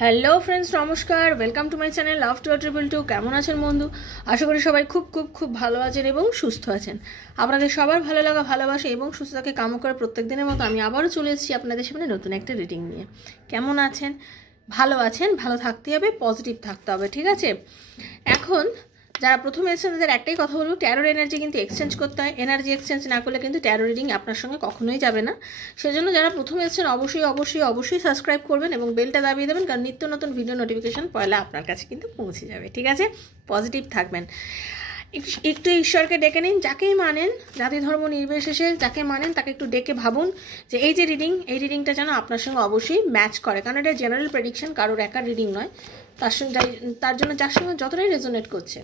Hello friends, নমস্কার। Welcome to my channel love to triple two. কেমন আছেন বন্ধু? আশা করি সবাই খুব খুব খুব ভালো আছেন এবং সুস্থ আছেন। আপনাদের সবার ভালো লাগা, ভালোবাসা এবং সুস্থতাকে কামনা করে প্রত্যেক দিনের মতো আমি আবারও চলে এসেছি আপনাদের সামনে নতুন একটা রিডিং নিয়ে। কেমন আছেন? ভালো আছেন? ভালো থাকতে হবে, পজিটিভ থাকতে হবে, ঠিক আছে? এখন যারা প্রথমে এসেছেন তাদের একটাই কথা বলবো, ট্যারোর এনার্জি কিন্তু এক্সচেঞ্জ করতে হয়। এনার্জি এক্সচেঞ্জ না করলে কিন্তু ট্যারো রিডিং আপনার সঙ্গে কখনোই যাবে না। সেজন্য যারা প্রথমে এসেছেন অবশ্যই অবশ্যই অবশ্যই সাবস্ক্রাইব করবেন এবং বেলটা দাবিয়ে দেবেন, কারণ নিত্য নতুন ভিডিও নোটিফিকেশন পয়লা আপনার কাছে কিন্তু পৌঁছে যাবে, ঠিক আছে? পজিটিভ থাকবেন। একটু ঈশ্বরকে ডেকে নিন, যাকেই মানেন, জাতি ধর্ম নির্বিশেষে যাকে মানেন তাকে একটু ডেকে ভাবুন যে এই যে রিডিং, এই রিডিংটা যেন আপনার সঙ্গে অবশ্যই ম্যাচ করে, কারণ এটা জেনারেল প্রেডিকশন, কারোর একার রিডিং নয়। তার জন্য যার সঙ্গে যতটাই রেজোনেট করছে,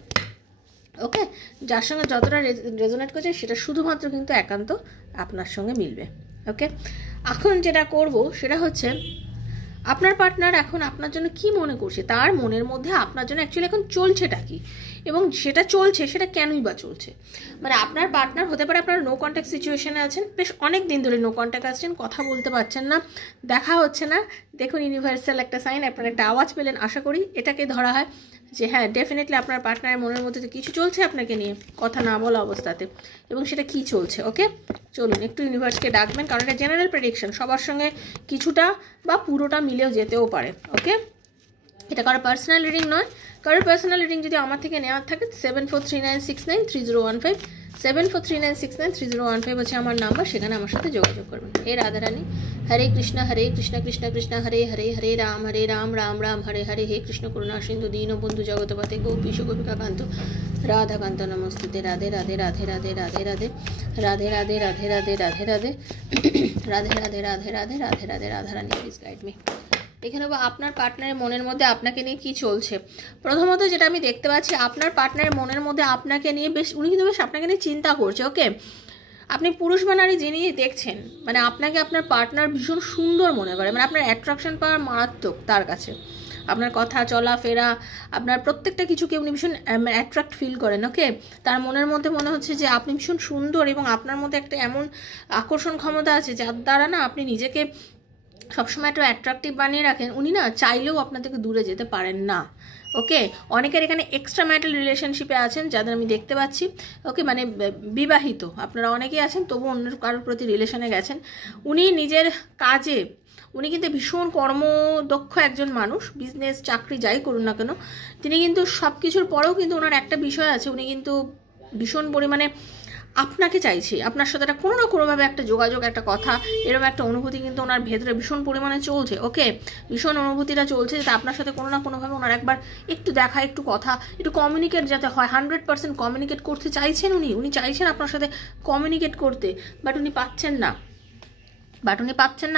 ওকে, যার সঙ্গে যতটা রেজোনেট করছে সেটা শুধুমাত্র কিন্তু একান্ত আপনার সঙ্গে মিলবে। ওকে, এখন যেটা করব সেটা হচ্ছে আপনার পার্টনার এখন আপনার জন্য কি মনে করছে, তার মনের মধ্যে আপনার জন্য অ্যাকচুয়ালি এখন চলছেটা কি, এবং সেটা চলছে সেটা কেনই বা চলছে। মানে আপনার পার্টনার হতে পারে আপনার নো কন্ট্যাক্ট সিচুয়েশনে আছেন, বেশ অনেক দিন ধরে নো কন্ট্যাক্ট আছেন, কথা বলতে পারছেন না, দেখা হচ্ছে না। দেখুন, ইউনিভার্সাল একটা সাইন, আপনার একটা আওয়াজ পেলেন, আশা করি এটাকে ধরা হয় যে হ্যাঁ, ডেফিনেটলি আপনার পার্টনারের মনের মধ্যে কিছু চলছে আপনাকে নিয়ে, কথা না বলা অবস্থাতে, এবং সেটা কি চলছে। ওকে, চলুন একটু ইউনিভার্সকে ডাকবেন, কারণ এটা জেনারেল প্রেডিকশন, সবার সঙ্গে কিছুটা বা পুরোটা মিলেও যেতেও পারে। ওকে, এটা কারো পার্সোনাল রিডিং নয়। কারোর পার্সোনাল রিডিং যদি আমার থেকে নেওয়ার থাকে 7439693015, 7439693015 হচ্ছে আমার নাম্বার, সেখানে আমার সাথে যোগাযোগ করবেন। হে রাধারানী, হরে কৃষ্ণ কৃষ্ণ কৃষ্ণ হরে হরে, হরে রাম রাম রাম হরে হরে, হে কৃষ্ণ করুণা সিন্ধু দীনবন্ধু জগৎপতে গোপীশ গোপিকা কান্ত রাধাকান্ত নমস্তুতে, Radhe Radhe Radhe Radhe Radhe Radhe Radhe Radhe Radhe Radhe Radhe Radhe Radhe Radhe Radhe Radhe Radhe Radhe Radharani, please guide me. এখানে বা আপনার পার্টনারের মনের মধ্যে আপনাকে নিয়ে কি চলছে। প্রথমত যেটা আমি দেখতে পাচ্ছি, আপনার পার্টনারের মনের মধ্যে আপনাকে নিয়ে উনি কিন্তু বেশ আপনাকে নিয়ে চিন্তা করছে। ওকে, আপনি পুরুষ বা নারী যিনি দেখছেন, মানে আপনাকে আপনার পার্টনার ভীষণ সুন্দর মনে করে, মানে আপনার অ্যাট্রাকশন পাওয়ার মারাত্মক তার কাছে। আপনার কথা চলাফেরা, আপনার প্রত্যেকটা কিছুকে উনি ভীষণ অ্যাট্রাক্ট ফিল করেন। ওকে, তার মনের মধ্যে মনে হচ্ছে যে আপনি ভীষণ সুন্দর এবং আপনার মধ্যে একটা এমন আকর্ষণ ক্ষমতা আছে যার দ্বারা না আপনি নিজেকে সবসময় একটু অ্যাট্রাকটিভ বানিয়ে রাখেন। উনি না চাইলেও আপনার থেকে দূরে যেতে পারেন না। ওকে, অনেকের এখানে এক্সট্রা ম্যারিটাল রিলেশনশিপে আছেন যাদের আমি দেখতে পাচ্ছি। ওকে, মানে বিবাহিত আপনারা অনেকেই আছেন, তবু অন্য কারোর প্রতি রিলেশনে গেছেন। উনি নিজের কাজে, উনি কিন্তু ভীষণ কর্মদক্ষ একজন মানুষ, বিজনেস চাকরি যাই করুন না কেন, তিনি কিন্তু সব কিছুর পরেও কিন্তু ওনার একটা বিষয় আছে, উনি কিন্তু ভীষণ পরিমাণে আপনাকে চাইছে, আপনার সাথে একটা কোনো না কোনোভাবে একটা যোগাযোগ, একটা কথা, এরকম একটা অনুভূতি কিন্তু ওনার ভেতরে ভীষণ পরিমাণে চলছে। ওকে, ভীষণ অনুভূতিটা চলছে যে আপনার সাথে কোনো না কোনোভাবে ওনার একবার একটু দেখা, একটু কথা, একটু কমিউনিকেট যাতে হয়। 100% কমিউনিকেট করতে চাইছেন উনি চাইছেন আপনার সাথে কমিউনিকেট করতে, বাট উনি পাচ্ছেন না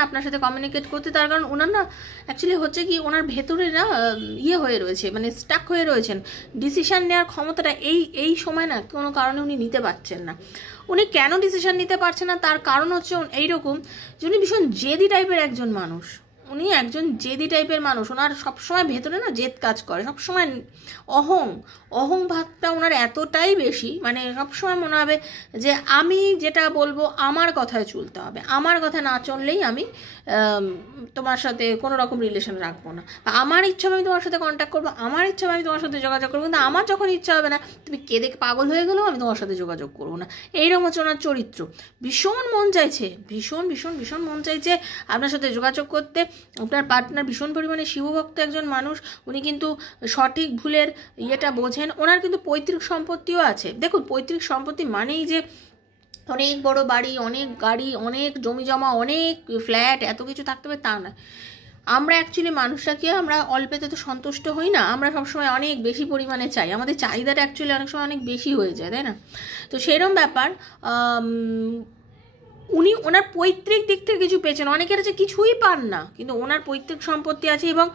আপনার সাথে কমিউনিকেট করতে। তার কারণ ওনার না অ্যাকচুয়ালি হচ্ছে কি, ওনার ভেতরে না ইয়ে হয়ে রয়েছে, মানে স্টাক হয়ে রয়েছেন। ডিসিশান নেওয়ার ক্ষমতাটা এই সময় না কোনো কারণে উনি নিতে পারছেন না। উনি কেন ডিসিশান নিতে পারছেন না, তার কারণ হচ্ছে এইরকম যে উনি ভীষণ জেদি টাইপের একজন মানুষ। উনি একজন জেদি টাইপের মানুষ, ওনার সবসময় ভেতরে না জেদ কাজ করে, সবসময় অহং ভাবটা ওনার এতটাই বেশি, মানে সবসময় মনে হবে যে আমি যেটা বলবো আমার কথায় চলতে হবে, আমার কথা না চললেই আমি তোমার সাথে কোনো রকম রিলেশন রাখবো না, বা আমার ইচ্ছা হবে আমি তোমার সাথে কন্ট্যাক্ট করবো, আমার ইচ্ছা হবে আমি তোমার সাথে যোগাযোগ করবো, কিন্তু আমার যখন ইচ্ছা হবে না, তুমি কেঁদে পাগল হয়ে গেলেও আমি তোমার সাথে যোগাযোগ করবো না। এইরকম হচ্ছে ওনার চরিত্র। ভীষণ মন চাইছে, ভীষণ ভীষণ ভীষণ মন চাইছে আপনার সাথে যোগাযোগ করতে। আপনার পার্টনার ভীষণ পরিমাণে শিবভক্ত একজন মানুষ, উনি কিন্তু সঠিক ভুলের ইয়েটা বোঝেন। ওনার কিন্তু পৈতৃক সম্পত্তিও আছে। দেখুন, পৈতৃক সম্পত্তি মানেই যে অনেক বড় বাড়ি, অনেক গাড়ি, অনেক জমি জমা, অনেক ফ্ল্যাট, এত কিছু থাকতে হবে তা না। আমরা অ্যাকচুয়ালি মানুষটাকে আমরা অল্পেতে তো সন্তুষ্ট হই না, আমরা সবসময় অনেক বেশি পরিমাণে চাই, আমাদের চাহিদাটা অ্যাকচুয়ালি অনেক সময় অনেক বেশি হয়ে যায়, তাই না? তো সেরকম ব্যাপার। উনি ওনার পৈতৃক দিক থেকে কিছু পেয়েছেন, অনেকের আছে কিছুই পান না, কিন্তু ওনার পৈতৃক সম্পত্তি আছে, এবং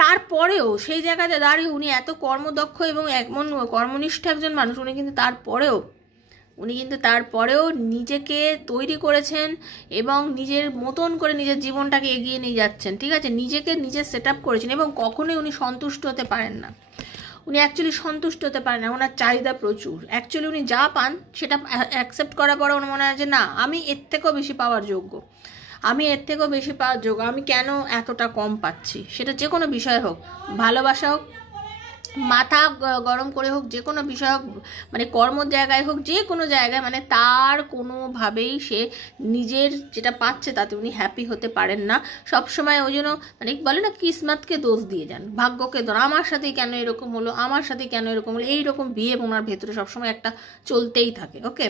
তারপরেও সেই জায়গাতে দাঁড়িয়ে উনি এত কর্মদক্ষ এবং এমন কর্মনিষ্ঠ একজন মানুষ, উনি কিন্তু তারপরেও নিজেকে তৈরি করেছেন এবং নিজের মতন করে নিজের জীবনটাকে এগিয়ে নিয়ে যাচ্ছেন। ঠিক আছে, নিজে সেট আপ করেছেন, এবং কখনোই উনি সন্তুষ্ট হতে পারেন না। উনি অ্যাকচুয়ালি সন্তুষ্ট হতে পারেন না, ওনার চাহিদা প্রচুর। অ্যাকচুয়ালি উনি যা পান সেটা অ্যাকসেপ্ট করার পরে ওনার মনে হয় যে না, আমি এর থেকেও বেশি পাওয়ার যোগ্য। আমি এর থেকেও বেশি পাওয়ার যোগ্য, আমি কেন এতটা কম পাচ্ছি, সেটা যে কোনো বিষয় হোক, ভালোবাসা হোক, মাথা গরম করে হোক, যে কোনো বিষয় হোক, মানে কর্মর জায়গায় হোক, যে কোনো জায়গায়, মানে তার কোনোভাবেই সে নিজের যেটা পাচ্ছে তাতে উনি হ্যাপি হতে পারেন না। সবসময় ওই জন্য মানে বলে না, কিসমতকে দোষ দিয়ে যান, ভাগ্যকে দোষ, আমার সাথেই কেন এরকম হলো, আমার সাথে কেন এরকম হলো, এইরকম বিয়ে ওনার ভেতরে সবসময় একটা চলতেই থাকে। ওকে,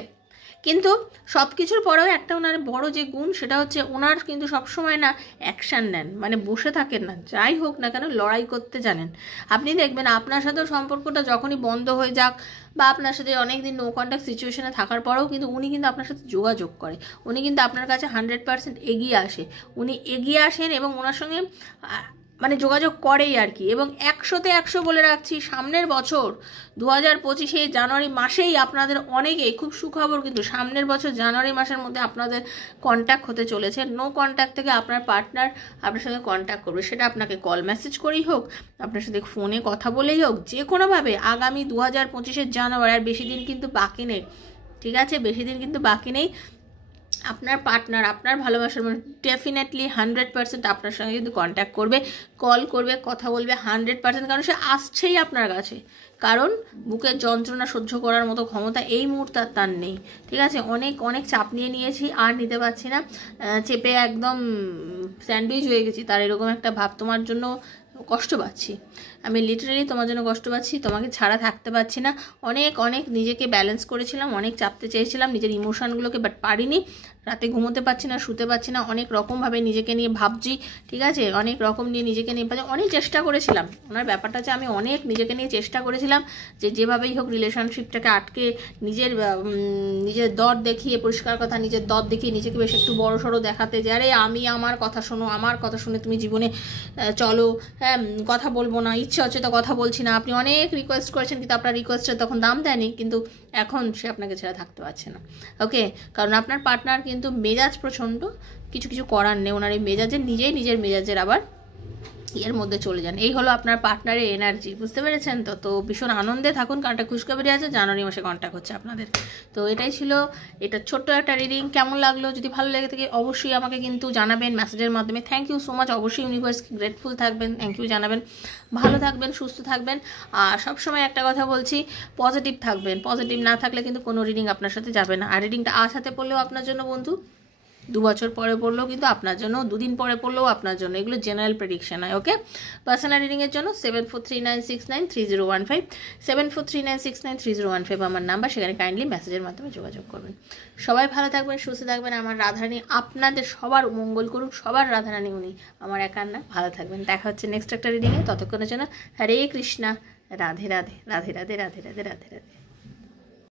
কিন্তু সব কিছুর পরেও একটা ওনার বড় যে গুণ, সেটা হচ্ছে ওনার কিন্তু সবসময় না অ্যাকশান নেন, মানে বসে থাকেন না, যাই হোক না কেন লড়াই করতে জানেন। আপনি দেখবেন আপনার সাথেও সম্পর্কটা যখনই বন্ধ হয়ে যাক, বা আপনার সাথে অনেক দিন নো কন্ট্যাক্ট সিচুয়েশনে থাকার পরেও কিন্তু উনি কিন্তু আপনার সাথে যোগাযোগ করে, উনি কিন্তু আপনার কাছে 100% এগিয়ে আসে, উনি এগিয়ে আসেন এবং ওনার সঙ্গে মানে যোগাযোগ করেই আর কি। এবং 100তে 100 বলে রাখছি, সামনের বছর 2025 জানুয়ারি মাসেই আপনাদের অনেকেই খুব সুখবর, কিন্তু সামনের বছর জানুয়ারি মাসের মধ্যে আপনাদের কন্ট্যাক্ট হতে চলেছে। নো কন্ট্যাক্ট থেকে আপনার পার্টনার আপনার সঙ্গে কন্ট্যাক্ট করবে, সেটা আপনাকে কল মেসেজ করেই হোক, আপনার সাথে ফোনে কথা বলেই হোক, যে কোনোভাবে। আগামী 2025 জানুয়ারি, আর বেশি দিন কিন্তু বাকি নেই, ঠিক আছে, বেশি দিন কিন্তু বাকি নেই। আপনার পার্টনার আপনার ভালোবাসার মানে ডেফিনেটলি 100% আপনার সঙ্গে কিন্তু কন্ট্যাক্ট করবে, কল করবে, কথা বলবে 100%, কারণ সে আসছেই আপনার কাছে। কারণ বুকের যন্ত্রণা সহ্য করার মতো ক্ষমতা এই মুহূর্তে তার নেই, ঠিক আছে। অনেক অনেক চাপ নিয়ে নিয়েছি, আর নিতে পারছি না, চেপে একদম স্যান্ডউইচ হয়ে গেছি, তার এরকম একটা ভাব। তোমার জন্য কষ্ট পাচ্ছি আমি, লিটারালি তোমার জন্য কষ্ট পাচ্ছি, তোমাকে ছাড়া থাকতে পারছি না। অনেক অনেক নিজেকে ব্যালেন্স করেছিলাম, অনেক চাপতে চেয়েছিলাম নিজের ইমোশনগুলোকে, বাট পারিনি। রাতে ঘুমোতে পারছি না, শুতে পারছি না, অনেক রকমভাবে নিজেকে নিয়ে ভাবছি, ঠিক আছে, অনেক রকম নিয়ে নিজেকে নিয়ে ভাবছি, অনেক চেষ্টা করেছিলাম। ওনার ব্যাপারটা হচ্ছে আমি অনেক নিজেকে নিয়ে চেষ্টা করেছিলাম যে যেভাবেই হোক রিলেশনশিপটাকে আটকে নিজের দর দেখিয়ে, পরিষ্কার কথা, নিজের দর দেখিয়ে নিজেকে বেশ একটু বড় সড়ো দেখাতে, যে আরে আমি আমার কথা শোনো, আমার কথা শুনে তুমি জীবনে চলো, হ্যাঁ কথা বলবো না, ইচ্ছে হচ্ছে তো কথা বলছি না। আপনি অনেক রিকোয়েস্ট করেছেন, কিন্তু আপনার রিকোয়েস্টের তখন দাম দেয়নি, কিন্তু এখন সে আপনাকে ছেড়ে থাকতে পারছে না। ওকে, কারণ আপনার পার্টনার কিন্তু মেজাজ প্রচণ্ড, কিছু কিছু করার নেই, ওনার এই মেজাজের নিজেই নিজের মেজাজের আবার এর মধ্যে চলে যান। এই হলো আপনার পার্টনারের এনার্জি, বুঝতে পেরেছেন তো? তো ভীষণ আনন্দে থাকুন, কারণ একটা খুশখবরি আছে, জানুয়ারি মাসে কন্ট্যাক্ট হচ্ছে আপনাদের। তো এটাই ছিল, এটা ছোট্ট একটা রিডিং। কেমন লাগলো? যদি ভালো লেগে থাকে অবশ্যই আমাকে কিন্তু জানাবেন মেসেজের মাধ্যমে। থ্যাংক ইউ সো মাচ, অবশ্যই ইউনিভার্সকে গ্রেটফুল থাকবেন, থ্যাংক ইউ জানাবেন। ভালো থাকবেন, সুস্থ থাকবেন, আর সবসময় একটা কথা বলছি, পজিটিভ থাকবেন। পজিটিভ না থাকলে কিন্তু কোনো রিডিং আপনার সাথে যাবে না। আর রিডিংটা আজ হাতে পড়লেও আপনার জন্য বন্ধু, 2 বছর পরে পড়লেও কিন্তু আপনার জন্য, 2 দিন পরে পড়লেও আপনার জন্য। এগুলো জেনারেল প্রেডিকশন হয়। ওকে, পার্সোনাল রিডিংয়ের জন্য 7439693015, 7439693015 আমার নাম্বার, সেখানে কাইন্ডলি মেসেজের মাধ্যমে যোগাযোগ করবেন। সবাই ভালো থাকবেন, সুস্থ থাকবেন। আমার রাধারানী আপনাদের সবার মঙ্গল করুক, সবার রাধারানী উনি, আমার একার না। ভালো থাকবেন, দেখা হচ্ছে নেক্সট একটা রিডিংয়ে। ততক্ষণের জন্য হরে কৃষ্ণা, রাধে রাধে, রাধে রাধে, রাধে রাধে, রাধে রাধে।